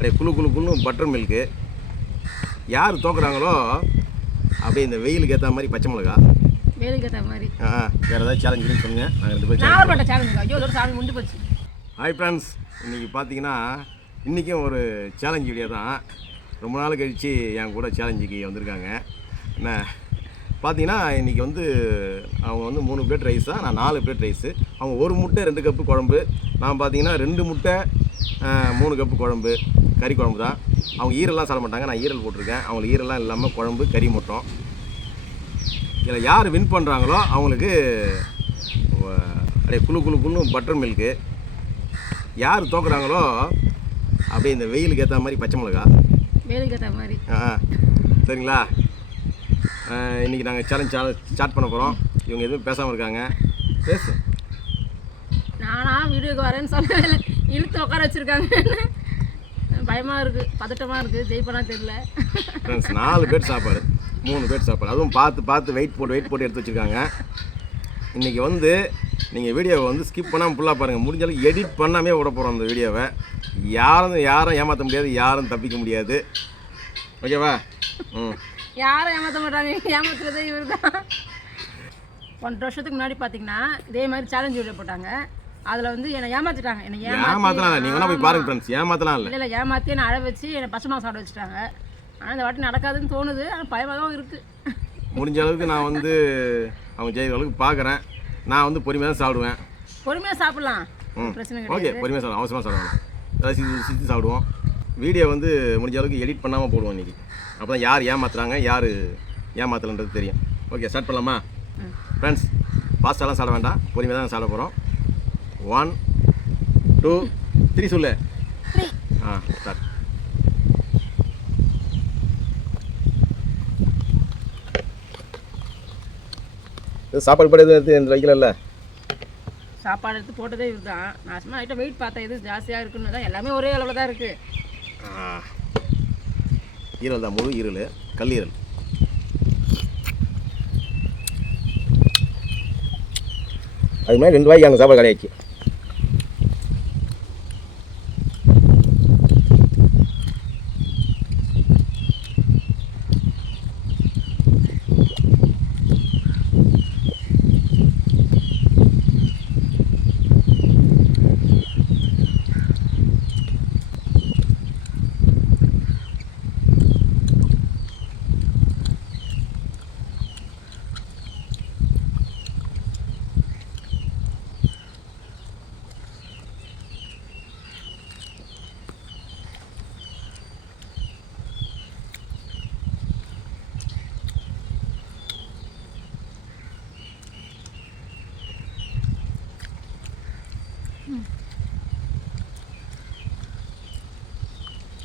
அப்படியே குழு குழு குழுன்னு பட்டர் மில்க்கு. யார் தோக்குறாங்களோ அப்படியே இந்த வெயிலுக்கு ஏற்ற மாதிரி பச்சை மிளகா. வெயிலுக்கு ஏற்ற மாதிரி வேறு ஏதாவது சேலஞ்சுன்னு சொல்லுங்கள். நாங்கள் 2 பேரும் சேலஞ்சுங்க. ஐயோ ஒரு சாமி முண்டு போச்சு. ஹாய் ஃப்ரெண்ட்ஸ், இன்றைக்கி பார்த்தீங்கன்னா இன்றைக்கும் ஒரு சேலஞ்ச் வீடியோ தான். ரொம்ப நாள் கழித்து என் கூட சேலஞ்சுக்கு வந்திருக்காங்க. என்ன பார்த்தீங்கன்னா இன்றைக்கி வந்து அவங்க வந்து 3 பிளேட் ரைஸா, நான் 4 பிளேட் ரைஸு. அவங்க 1 முட்டை 2 கப்பு குழம்பு. நான் பார்த்தீங்கன்னா 2 முட்டை 3 கப்பு குழம்பு, கறி குழம்பு தான். அவங்க ஈரெல்லாம் சாப்பிட மாட்டாங்க, நான் ஈரல் போட்டிருக்கேன். அவங்களுக்கு ஈரெல்லாம் இல்லாமல் குழம்பு கறி மட்டும். இதில் யார் வின் பண்ணுறாங்களோ அவங்களுக்கு அப்படியே குழு குழு குழுன்னு பட்டர் மில்க்கு. யார் தோக்குறாங்களோ அப்படியே இந்த வெயிலுக்கு ஏற்ற மாதிரி பச்சை மிளகா. வெயிலுக்கு ஏற்ற மாதிரி சரிங்களா? இன்றைக்கி நாங்கள் சேலஞ்ச் ஸ்டார்ட் பண்ண போகிறோம். இவங்க எதுவும் பேசாமல் இருக்காங்க. பேசு. நானா வீடியோக்கு வரேன்னு சொல்லவே இல்லை, இழுத்து உட்கார வச்சுருக்காங்க. பயமாக இருக்குது, பதட்டமாக இருக்குது, ஜெயிப்பனா தெரியல. ஃப்ரெண்ட்ஸ் 4 பேர் சாப்பாடு, 3 பேர் சாப்பாடு, அதுவும் பார்த்து வெயிட் போட்டு எடுத்து வச்சுருக்காங்க. இன்றைக்கி வந்து நீங்கள் வீடியோவை வந்து ஸ்கிப் பண்ணாமல் ஃபுல்லாக பாருங்கள். முடிஞ்சாலும் எடிட் பண்ணாமே விட போகிறோம் அந்த வீடியோவை. யாரும் ஏமாற்ற முடியாது, யாரும் தப்பிக்க முடியாது. ஓகேவா? யாரும் ஏமாற்ற மாட்டாங்க, ஏமாத்துறதே இவர் தான். 1 வருஷத்துக்கு முன்னாடி பார்த்தீங்கன்னா இதே மாதிரி சேலஞ்ச் வீடியோ போட்டாங்க. அதில் வந்து என்னை ஏமாற்றிட்டாங்க. ஏமாற்றலாம் இல்லை, நீங்கள் போய் பாருங்கள் ஃப்ரெண்ட்ஸ். ஏமாற்றலாம் இல்லை, ஏமாற்றி என்னை அழ வச்சு என்னை பசுமா சாப்பிட வச்சுட்டாங்க. ஆனால் இந்த வாட்டி நடக்காதுன்னு தோணுது, ஆனால் பயமாக தான் இருக்குது. முடிஞ்ச அளவுக்கு நான் வந்து அவங்க ஜெயிக்கிற அளவுக்கு பார்க்குறேன். நான் வந்து பொறுமையாக தான் சாப்பிடுவேன். பொறுமையாக சாப்பிட்லாம், பிரச்சனை கிடையாது. ஓகே, பொறுமையாக சாப்பிடுவோம், அவசரமாக சாப்பிடுவோம், ஏதாவது சித்தி சாப்பிடுவோம். வீடியோ வந்து முடிஞ்ச அளவுக்கு எடிட் பண்ணாமல் போடுவோம் இன்றைக்கி. அப்போ தான் யார் ஏமாத்துறாங்க யார் ஏமாத்தலன்றது தெரியும். ஓகே, ஸ்டார்ட் பண்ணலாமா ஃப்ரெண்ட்ஸ்? ஃபாஸ்ட்டாலாம் சாப்பிட வேண்டாம், பொறுமையாக தான் சாப்பிட போகிறோம். 1 2 3 சொல்லு. ஸ்டார்ட். சாப்பாடு படி எதுவும் வைக்கல. சாப்பாடு எடுத்து போட்டதே இதுதான். நான் சும்மா ஐட்டம் வெயிட் பார்த்தேன், எது ஜாஸ்தியாக இருக்குன்னு தான். எல்லாமே ஒரே அளவில் தான் இருக்குது. ஈரல் தான், முழு ஈரல், கல்லீரல். அது மாதிரி 2 ரூபாய்க்கு அங்கே சாப்பாடு கடையாச்சு.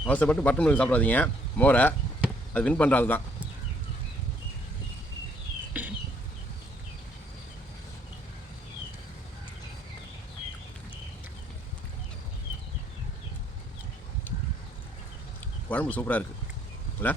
அவசரப்பட்டு பட்டர் மில்க் சாப்பிடாதீங்க, மோரை. அது வின் பண்ணுறது தான். குழம்பு சூப்பராக இருக்குது இல்லை?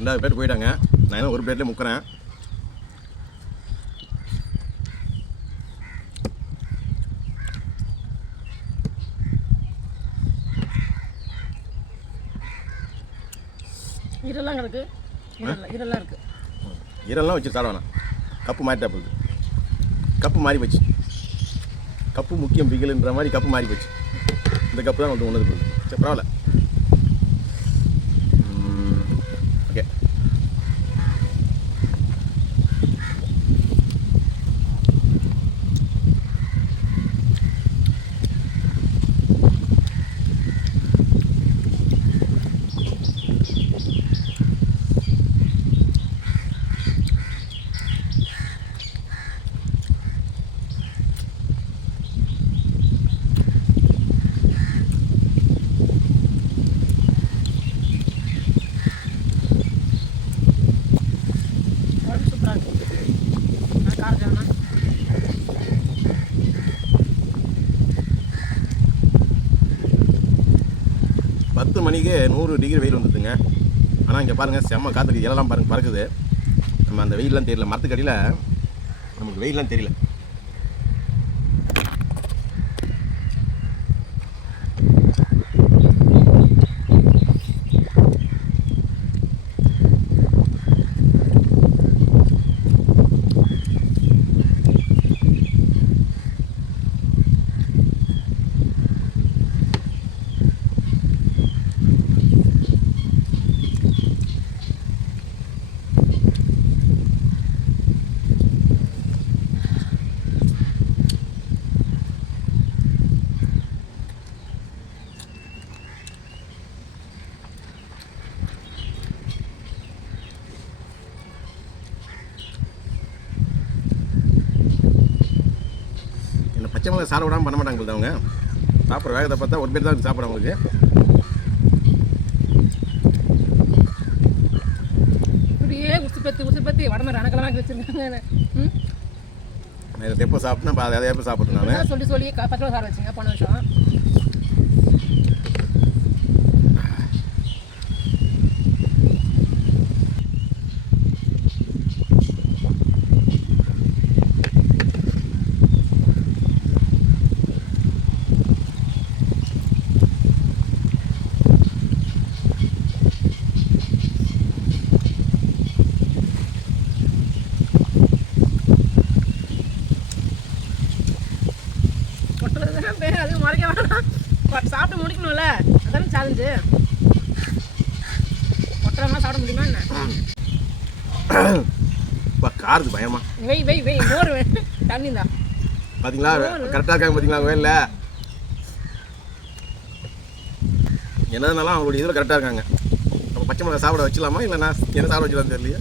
ரெண்டாவது பிளேட் போயிட்டாங்க. நான் இன்னும் 1 பிளேட்லேயே முக்கிறேன். ஈரெல்லாம் இருக்குது, ஈரெல்லாம் இருக்குது. ஈரெல்லாம் வச்சு சாப்பிட வேணாம். கப்பு மாறிட்டா போகுது. கப்பு மாறி போச்சு. கப்பு முக்கியம் பிகில்ன்ற மாதிரி கப்பு மாறி போச்சு. இந்த கப்பு தான் வந்து ஒன்று போகுது. சரி, பரவாயில்ல. ஓகே, மணிக்கு 100 டிகிரி வெயில் வந்துடுதுங்க. ஆனால் இங்கே பாருங்கள் செம்ம காற்றுக்கு இலலாம் பாருங்கள் பறக்குது. நம்ம அந்த வெயிலெலாம் தெரியல, மரத்துக்கடியில் நமக்கு வெயிலெலாம் தெரியல. பச்சை மிளகா சாப்பிட விடாமல் பண்ண மாட்டாங்க போது அவங்க. சாப்பிட்ற வேகத்தை பார்த்தா ஒரு பேர் தான் சாப்பிட்றவங்களுக்கு. இப்படியே உசுப்பத்தி வடமர அணக்கெல்லாம் வச்சுருக்காங்க. நான் எப்போ சாப்பிட்டேன் அதை எப்போ சாப்பிட்டேன் நான் சொல்லி 10 ரூபா சார் வச்சுங்க போன வருஷம். அதுவும் மறைக்க வேணாம், சாப்பிட்டு முடிக்கணும்ல, அதானே சேலஞ்சு. ஒட்டுறவங்க சாப்பிட முடியுமா என்ன? காருக்கு பயமா வெய் மோர் தண்ணி தான் பார்த்தீங்களா? கரெக்டாக இருக்காங்க பார்த்தீங்களா? வேலை என்னதுனாலும் அவங்களுடைய இதில் கரெக்டாக இருக்காங்க. நம்ம பச்சை மிளகா சாப்பிட வச்சிடலாமா இல்லை நான் என்ன சாப்பிட வச்சிடலான்னு தெரியலையே.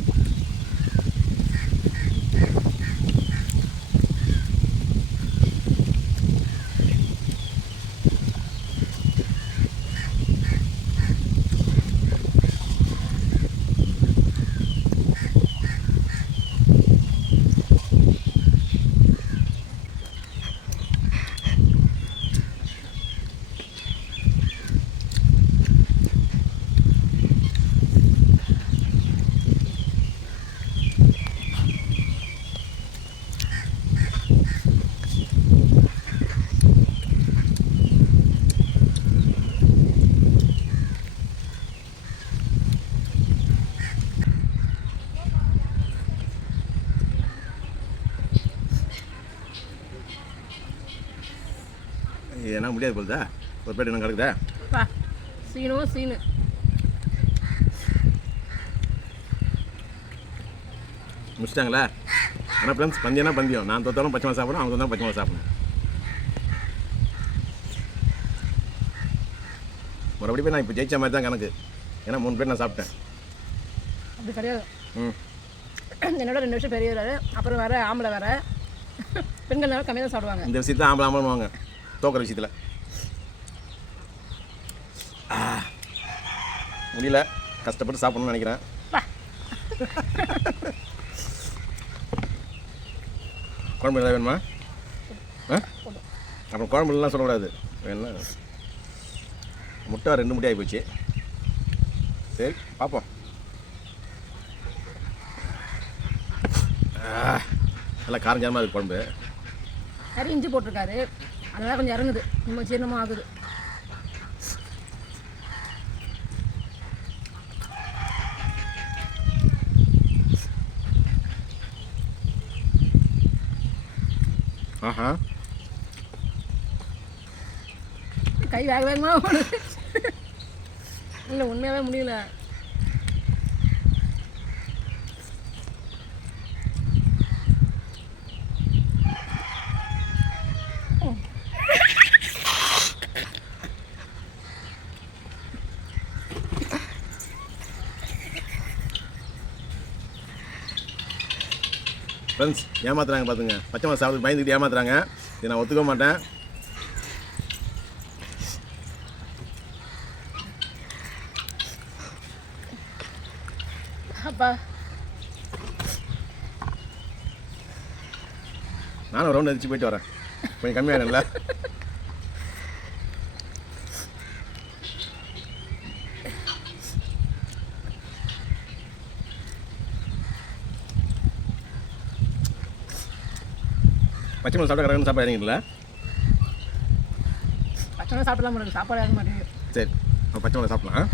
என்ன முடியாது போகுதா? ஒரு பேட் என்ன கிடக்குதா? சீனு முடிச்சிட்டாங்களா? ஆனால் ஃப்ரெண்ட்ஸ் பந்தியம்னா பந்தியம். நான் தோத்தாலும் பச்சை மிளகா சாப்பிடணும், அவங்க தோத்தாலும் பச்சை மிளகா சாப்பிடணும். மறுபடியும் போய் நான் இப்போ ஜெயிச்ச மாதிரி தான் கணக்கு. ஏன்னா 3 பேர் நான் சாப்பிட்டேன். அப்படி கிடையாது. என்னோட 2 வருஷம் பெரியவர், அப்புறம் வேறு ஆம்பளை வேறு, பெண்கள் நேரம் கம்மியாக தான் சாப்பிடுவாங்க. இந்த விஷயத்தை ஆம்பளாமலுவாங்க தோக்கிற விஷயத்தில். முடியல, கஷ்டப்பட்டு சாப்பிடணும்னு நினைக்கிறேன். குழம்பு எதாவது வேணுமா? அப்புறம் குழம்புலாம் சொல்லக்கூடாது. வேணும்னா முட்டை 2 முட்டை ஆகி போச்சு. சரி பார்ப்போம். நல்லா காரஞ்சாரமாக இருக்குது குழம்பு. நிறைய இஞ்சி போட்டிருக்காரு, அதனால் கொஞ்சம் இறங்குது, நம்ம ஜீரணமாக ஆகுது. ஆஹா, கை வேகமாக ஓடுது. இல்லை உண்மையாகவே முடியல. ஃப்ரெண்ட்ஸ் ஏமாத்துறாங்க பார்த்துங்க. பச்சை மிளகா சாப்பிட்டு பயந்துக்கிட்டு ஏமாத்துறாங்க. இதை நான் ஒத்துக்க மாட்டேன். அப்பா நானும் ரவுண்ட் அடிச்சு போயிட்டு வரேன். கொஞ்சம் கம்மியாகிடும்ல. பச்சை மிளகா சாப்பிட்டா கரெக்டாக சாப்பாடு இறங்கிடல. பச்சை மிளகா சாப்பிடலாம் முடியாது, சாப்பாடு இறங்க மாட்டேங்குது. சரி நம்ம பச்சை மிளகா சாப்பிடலாம்.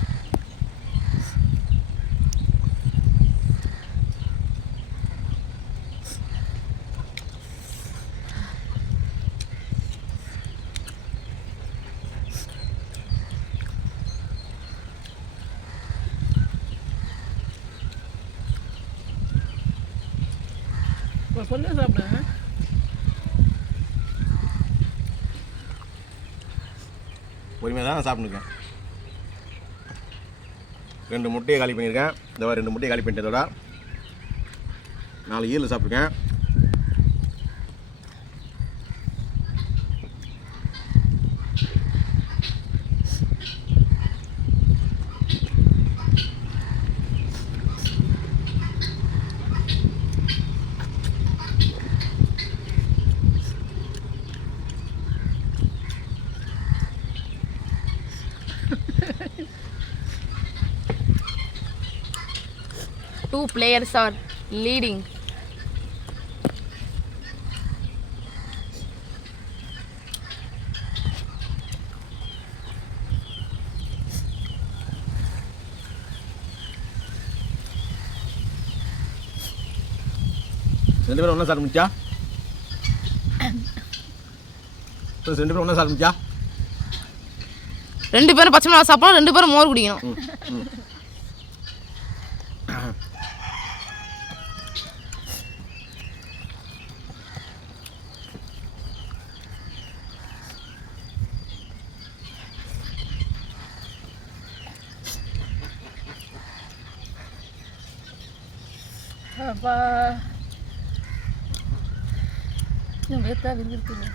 இப்போ சொல்லு சாப்பிடுங்க. பொறுமையாக தான் நான் சாப்பிட்ருக்கேன். 2 முட்டையை காலி பண்ணியிருக்கேன். இந்த 2 முட்டையை காலி பண்ணிட்டதோட 4 ஈரல் சாப்பிட்ருக்கேன். Two players are leading. ரெண்டு பேரும் ஒன்றா சாப்பிடுச்சா? 2 பேரும் ஒன்றா சாப்பிடுச்சா? 2 பேரும் பச்சை மிளகா சாப்பிடணும், 2 பேரும் மோர் குடிக்கணும். அப்பா இன்னும் வேர்த்தா விரும்பிருக்குங்க.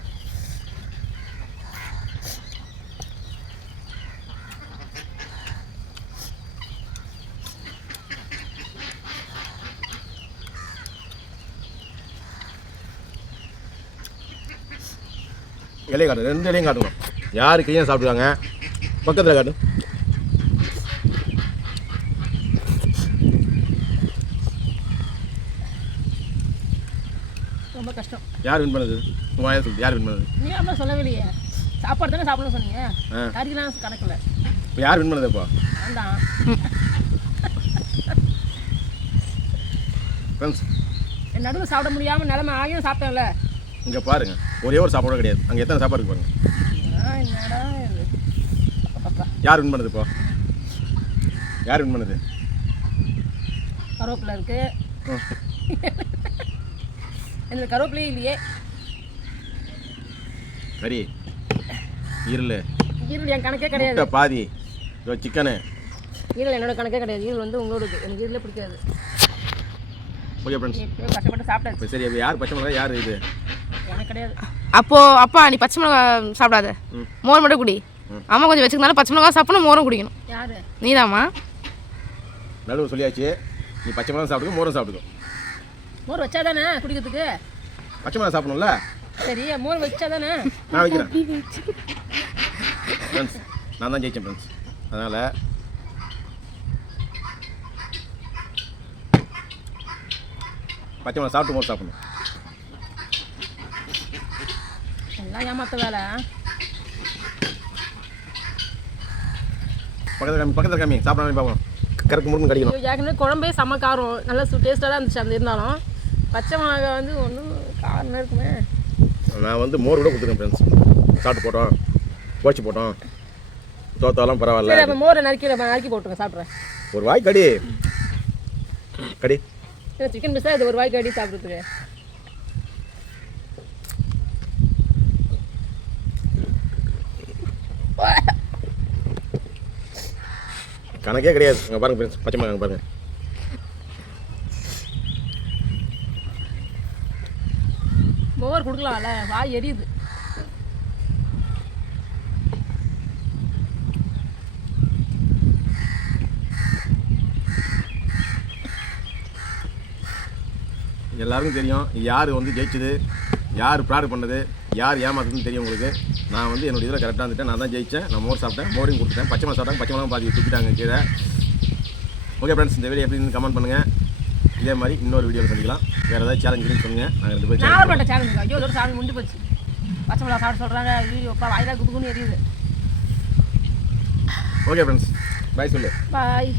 இலையை காட்டு, 2 இலையும் காட்டணும். யார் கையும் சாப்பிடுவாங்க, பக்கத்தில் காட்டு. ரொம்ப கஷ்டம். யார் வின் பண்ணது? உங்கள் வாயை சொல்லு, யார் வின் பண்ணது? நீ அம்மா சொல்லவே இல்லையே. சாப்பாடு தானே சாப்பிடணும் சொன்னீங்க, கறிலாம் கணக்கில். இப்போ யார் வின் பண்ணது? இப்போ வேண்டாம் ஃப்ரெண்ட்ஸ், என் நடுவில் சாப்பிட முடியாமல் நிலமை ஆகியும் சாப்பிட்டேன்ல. இங்கே பாருங்கள், ஒரே ஒரு சாப்பாடு கிடையாது, அங்கே எத்தனை சாப்பாடு இருக்கு பாருங்கள். என்னடா இது? அப்பா யார் வின் பண்ணது? இப்போ யார் வின் பண்ணது? கருவேப்பிலை இருக்கு, எனக்கு கருவேப்பிலையே இல்லையே. கறி, ஈரல், ஈரல் என் கணக்கே கிடையாது. முட்டை பாதி, இதோ சிக்கனு. ஈரல் என்னோட கணக்கே கிடையாது. ஈரல் வந்து உங்களோடது, எனக்கு ஈரலே பிடிக்காது. ஓகே ஃப்ரெண்ட்ஸ், கஷ்டப்பட்டு சாப்பிட்டாச்சு. இப்போ சரி, அப்போ யார் பச்சை மிளகா, யார் இது? எனக்கு கிடையாது. அப்பா நீ பச்சை மிளகா சாப்பிடாத, மோர் மட்டும் குடி. அம்மா கொஞ்சம் வச்சுக்கனால பச்சை மிளகா சாப்பிடணும், மோரும் குடிக்கணும். யாரு? நீதாம்மா. நடுவு சொல்லியாச்சு, நீ பச்சை மிளகா சாப்பிடுங்க, மோரும் சாப்பிடுங்க. மோர் வச்சா தானே குடிக்கிறதுக்கு? பச்சை மிளகா சாப்பிடணும்ல. சரி, மோர் வச்சா தானே. நான் வைக்கிறேன் ஃப்ரெண்ட்ஸ், நான் தான் ஜெயிச்சேன் ஃப்ரெண்ட்ஸ். அதனால் பச்சை மிளகா சாப்பிட்டு மோர் சாப்பிடணும். எல்லாம் ஏமாத்த வேலை. பக்கத்தில் காமி சாப்பிடாம பார்ப்போம். கறக்கு முருகன் கடிக்கணும். ஏற்கனவே குழம்பே செம்ம காரம், நல்லா டேஸ்ட்டாக தான் இருந்துச்சு. அந்த இருந்தாலும் பச்சை மிளகா வந்து ஒன்றும் காரம் இருக்குமே. நான் வந்து மோர் கூட கொடுத்துருக்கேன் ஃப்ரெண்ட்ஸ். சாப்பிட்டு போட்டோம், போச்சு போட்டோம், தோத்தாலும் பரவாயில்ல. சரி, அப்போ மோரை நறுக்கி போட்டுருங்க, சாப்பிட்றேன். ஒரு வாய் கடி கடி. சிக்கன் பீஸாக இது ஒரு வாய்க்கு அடி சாப்பிட்றதுக்கு. கணக்கே கிடையாது. அங்கே பாருங்க ஃப்ரெண்ட்ஸ், பச்சை மிளகா பாருங்கள். மோர் கொடுக்கலாம்ல, வாய் எரியுது. எல்லாருக்கும் தெரியும் யார் வந்து ஜெயிச்சது, யார் ப்ராடக்ட் பண்ணது, யார் ஏமாத்துதுன்னு தெரியும் உங்களுக்கு. நான் வந்து என்னோட இதில் கரெக்டாக இருந்துட்டேன், நான் தான் ஜெயித்தேன். நான் மோர் சாப்பிட்டேன், மோரையும் கொடுத்துட்டேன். பச்சை மிளகா சாப்பிட்டாங்க, பச்சை மிளகா பாதி தூக்கிட்டாங்க கீழே. ஓகே ஃப்ரெண்ட்ஸ், இந்த வீடியோ எப்படி கமெண்ட் பண்ணுங்கள். இதே மாதிரி இன்னொரு வீடியோவில் சந்திக்கலாம். வேறு ஏதாவது சேலஞ்சுன்னு சொல்லுங்கள். நாங்கள் 2 பேரும் நான் வரமாட்டேன் சேலஞ்சுக்கு. ஐயோ ஒரு சாமி முடிஞ்சு போச்சு. பச்சை மிளகா சாப்பிட சொல்கிறாங்க. ஐயோப்பா வாயிலா குதுகுன்னு எரியுது. ஓகே ஃப்ரெண்ட்ஸ், பாய் சொல்லு. பாய்.